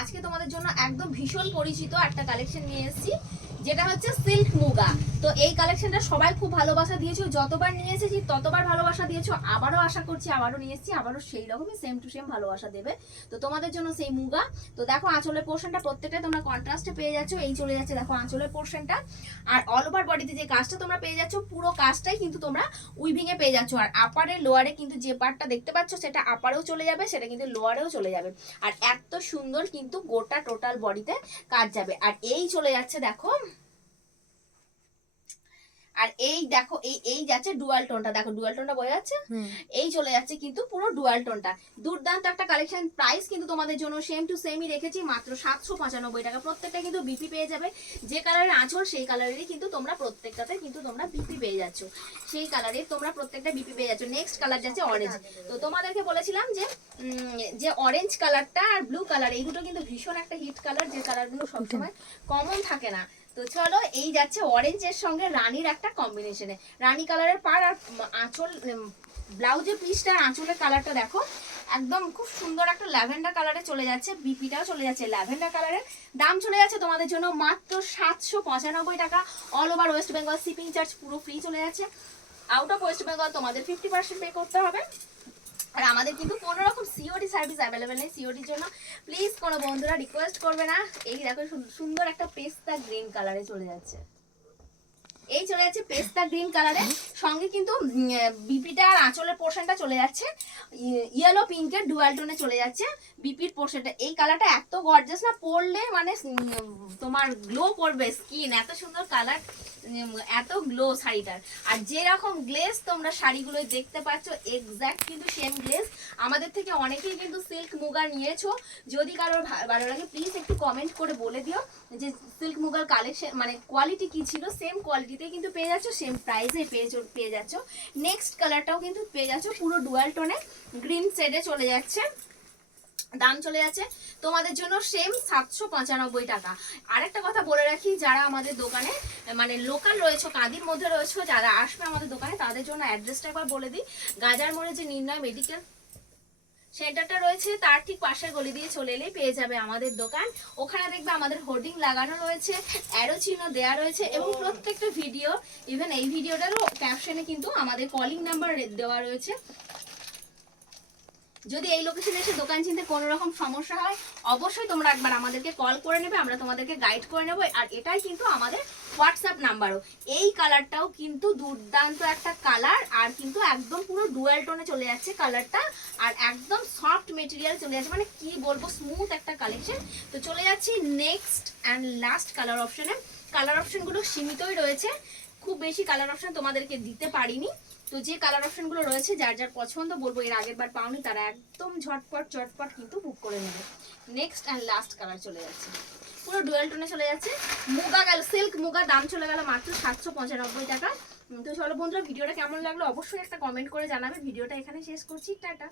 আজকে তোমাদের জন্য একদম ভীষণ পরিচিত একটা কালেকশন নিয়ে এসেছি, যেটা হচ্ছে সিল্ক মুগা। তো এই কালেকশনটা সবাই খুব ভালোবাসা দিয়েছো, যতবার নিয়ে এসেছি ততবার ভালোবাসা দিয়েছো। আবারও আশা করছি আবারও নিয়ে এসেছি, আবারও সেই রকমই সেম টু সেম ভালোবাসা দেবে। তো তোমাদের জন্য সেই মুগা। তো দেখো আঁচলের পোর্শনটা প্রত্যেকটা তোমরা কন্ট্রাস্টে পেয়ে যাচ্ছ, এই চলে যাচ্ছে দেখো আঁচলের পোর্শনটা। আর অল ওভার বডিতে যে কাজটা তোমরা পেয়ে যাচ্ছ, পুরো কাজটাই কিন্তু তোমরা উইভিং এ পেয়ে যাচ্ছ। আর আপারে লোয়ারে কিন্তু যে পার্টটা দেখতে পাচ্ছ সেটা আপারেও চলে যাবে, সেটা কিন্তু লোয়ারেও চলে যাবে। আর এত সুন্দর কিন্তু গোটা টোটাল বডিতে কাজ যাবে। আর এই চলে যাচ্ছে দেখো, আর এই দেখো এই যাচ্ছে ডুয়াল টোনটা, দেখো ডুয়াল টোনটা বোঝা যাচ্ছে, এই চলে যাচ্ছে কিন্তু পুরো ডুয়াল টোনটা। দুর্দান্ত একটা কালেকশন। প্রাইস কিন্তু তোমাদের জন্য সেম টু সেমই রেখেছি, মাত্র 795 টাকা। প্রত্যেকটা কিন্তু বিপি পেয়ে যাবে, যে কালারের আঁচল সেই কালারেরই কিন্তু তোমরা প্রত্যেকটাতে কিন্তু তোমরা বিপি পেয়ে যাচ্ছ, সেই কালারে তোমরা প্রত্যেকটা বিপি পেয়ে যাচ্ছ। নেক্সট কালার যাচ্ছে অরেঞ্জ। তো তোমাদেরকে বলেছিলাম যে অরেঞ্জ কালারটা আর ব্লু কালার এই দুটো কিন্তু ভীষণ একটা হিট কালার, যে কালারগুলো সবসময় কমন থাকে না। তো চলো এই যাচ্ছে অরেঞ্জের সঙ্গে রানীর একটা কম্বিনেশনে, রানী কালারের পাড় আর আঁচল ব্লাউজের পিসটা আঁচলের কালারটা দেখো একদম খুব সুন্দর একটা ল্যাভেন্ডার কালারে চলে যাচ্ছে, বিপিটাও চলে যাচ্ছে ল্যাভেন্ডার কালারের। দাম চলে যাচ্ছে তোমাদের জন্য মাত্র 795 টাকা। All over West Bengal shipping charge পুরো ফ্রি চলে যাচ্ছে। আউট অফ ওয়েস্ট বেঙ্গল তোমাদের 50% পে করতে হবে। আর আমাদের কিন্তু কোনো রকম সিওডি সার্ভিস অ্যাভেলেবেল নেই। সিওডির জন্য প্লিজ কোনো বন্ধুরা রিকোয়েস্ট করবে না। এই দেখো সুন্দর একটা পেস্তা গ্রিন কালারে চলে যাচ্ছে, এই চলে যাচ্ছে পেস্তা গ্রিন কালারে, সঙ্গে কিন্তু বিপিটা আর আঁচলের পোর্শনটা চলে যাচ্ছে ইয়েলো পিঙ্কের ডুয়াল টোনে চলে যাচ্ছে বিপির পোর্শনটা। এই কালারটা এত গর্জাস না, পরলে মানে তোমার গ্লো করবে স্কিন, এত সুন্দর কালার, এত গ্লো শাড়িটার। আর যেরকম গ্লেজ তোমরা শাড়িগুলো দেখতে পাচ্ছ এক্স্যাক্ট কিন্তু সেম গ্লেজ। আমাদের থেকে অনেকেই কিন্তু সিল্ক মুগা নিয়েছো, যদি কারোর ভালো লাগে প্লিজ একটু কমেন্ট করে বলে দিও যে সিল্ক মুগার কালেকশন মানে কোয়ালিটি কি ছিল। সেম কোয়ালিটিতে কিন্তু পেয়ে যাচ্ছ, সেম প্রাইসে পেয়ে যাচ্ছ। নেক্সট কালারটাও কিন্তু পেয়ে যাচ্ছ পুরো ডুয়াল টোনে গ্রিন শেডে চলে যাচ্ছে। দাম চলে যাচ্ছে তোমাদের জন্য সেম 795 টাকা। আরেকটা কথা বলে রাখি, যারা আমাদের দোকানে মানে লোকাল রয়েছে, কাঁদির মধ্যে রয়েছে, যারা আসবে আমাদের দোকানে তাদের জন্য অ্যাড্রেসটা একবার বলে দিই। গাজার মোড়ে যে নির্ণয় মেডিকেল সেন্টারটা রয়েছে তার ঠিক পাশের গলি দিয়ে চলে এলেই পেয়ে যাবে আমাদের দোকান। ওখানে দেখবে আমাদের হোর্ডিং লাগানো রয়েছে, অ্যারো চিহ্ন দেওয়া রয়েছে, এবং প্রত্যেকটা ভিডিও ইভেন এই ভিডিওটারও ক্যাপশনে কিন্তু আমাদের কলিং নাম্বার দেওয়া রয়েছে। যদি এই লোকেশনে এসে দোকান চিনতে কোনো রকম সমস্যা হয় অবশ্যই তোমরা একবার আমাদেরকে কল করে নেবে, আমরা তোমাদেরকে গাইড করে নেবো। আর এটাই কিন্তু আমাদের হোয়াটসঅ্যাপ নাম্বারও। এই কালারটাও কিন্তু দুর্দান্ত একটা কালার, আর কিন্তু একদম পুরো ডুয়াল টোনে চলে যাচ্ছে কালারটা, আর একদম সফট মেটেরিয়াল চলে যাচ্ছে, মানে কি বলবো স্মুথ একটা কালেকশন। তো চলে যাচ্ছি নেক্সট অ্যান্ড লাস্ট কালার অপশনে। কালার অপশনগুলো সীমিতই রয়েছে, খুব বেশি কালার অপশন তোমাদেরকে দিতে পারিনি। তো যে কালার অপশনগুলো রয়েছে যার যার পছন্দ বলবো এর আগের বার পাওনি তারা একদম ঝটপট কিন্তু বুক করে নেবে। নেক্সট অ্যান্ড লাস্ট কালার চলে যাচ্ছে, পুরো ডুয়াল টোনে চলে যাচ্ছে। মুগা গেল, সিল্ক মুগা, দাম চলে গেল মাত্র 795 টাকা। তো চলো বন্ধুরা, ভিডিওটা কেমন লাগলো অবশ্যই একটা কমেন্ট করে জানাবে। ভিডিওটা এখানে শেষ করছি, টাটা।